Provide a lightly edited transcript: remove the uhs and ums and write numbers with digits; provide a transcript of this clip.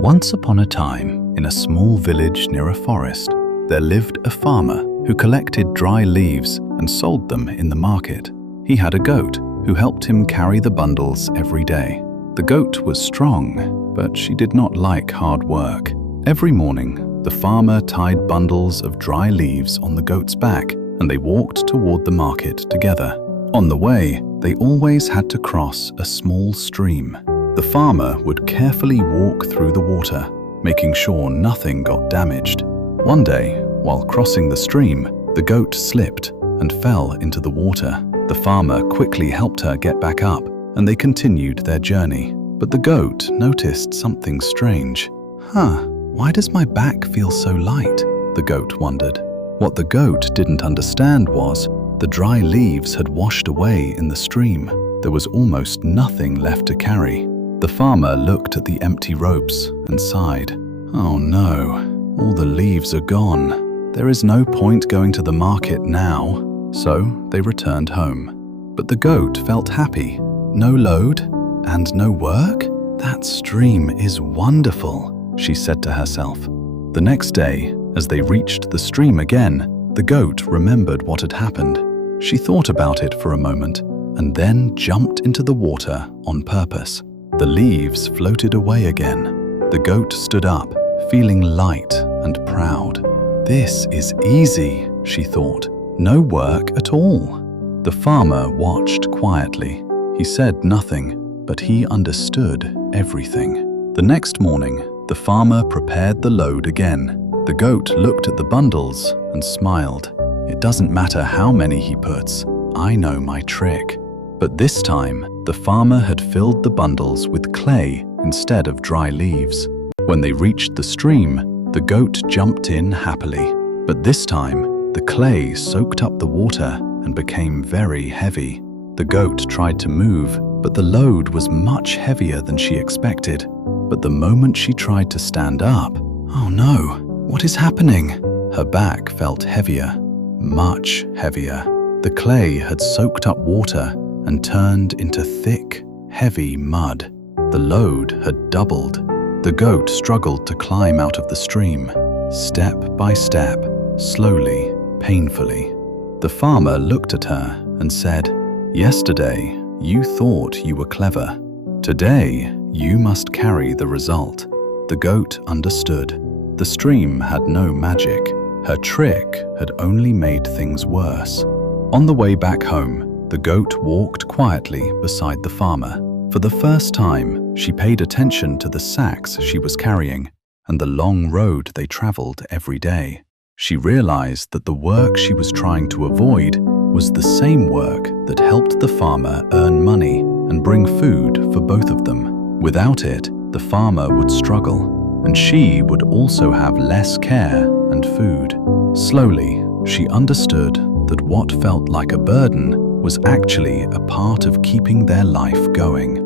Once upon a time, in a small village near a forest, there lived a farmer who collected dry leaves and sold them in the market. He had a goat who helped him carry the bundles every day. The goat was strong, but she did not like hard work. Every morning, the farmer tied bundles of dry leaves on the goat's back, and they walked toward the market together. On the way, they always had to cross a small stream. The farmer would carefully walk through the water, making sure nothing got damaged. One day, while crossing the stream, the goat slipped and fell into the water. The farmer quickly helped her get back up, and they continued their journey. But the goat noticed something strange. Why does my back feel so light? The goat wondered. What the goat didn't understand was the dry leaves had washed away in the stream. There was almost nothing left to carry. The farmer looked at the empty ropes and sighed. Oh no, all the leaves are gone. There is no point going to the market now. So they returned home. But the goat felt happy. No load and no work? That stream is wonderful, she said to herself. The next day, as they reached the stream again, the goat remembered what had happened. She thought about it for a moment and then jumped into the water on purpose. The leaves floated away again. The goat stood up, feeling light and proud. This is easy, she thought. No work at all. The farmer watched quietly. He said nothing, but he understood everything. The next morning, the farmer prepared the load again. The goat looked at the bundles and smiled. It doesn't matter how many he puts, I know my trick. But this time, the farmer had filled the bundles with clay instead of dry leaves. When they reached the stream, the goat jumped in happily. But this time, the clay soaked up the water and became very heavy. The goat tried to move, but the load was much heavier than she expected. But the moment she tried to stand up, oh no, what is happening? Her back felt heavier, much heavier. The clay had soaked up water and turned into thick, heavy mud. The load had doubled. The goat struggled to climb out of the stream, step by step, slowly, painfully. The farmer looked at her and said, "Yesterday, you thought you were clever. Today, you must carry the result." The goat understood. The stream had no magic. Her trick had only made things worse. On the way back home, the goat walked quietly beside the farmer. For the first time, she paid attention to the sacks she was carrying and the long road they traveled every day. She realized that the work she was trying to avoid was the same work that helped the farmer earn money and bring food for both of them. Without it, the farmer would struggle, and she would also have less care and food. Slowly, she understood that what felt like a burden was actually a part of keeping their life going.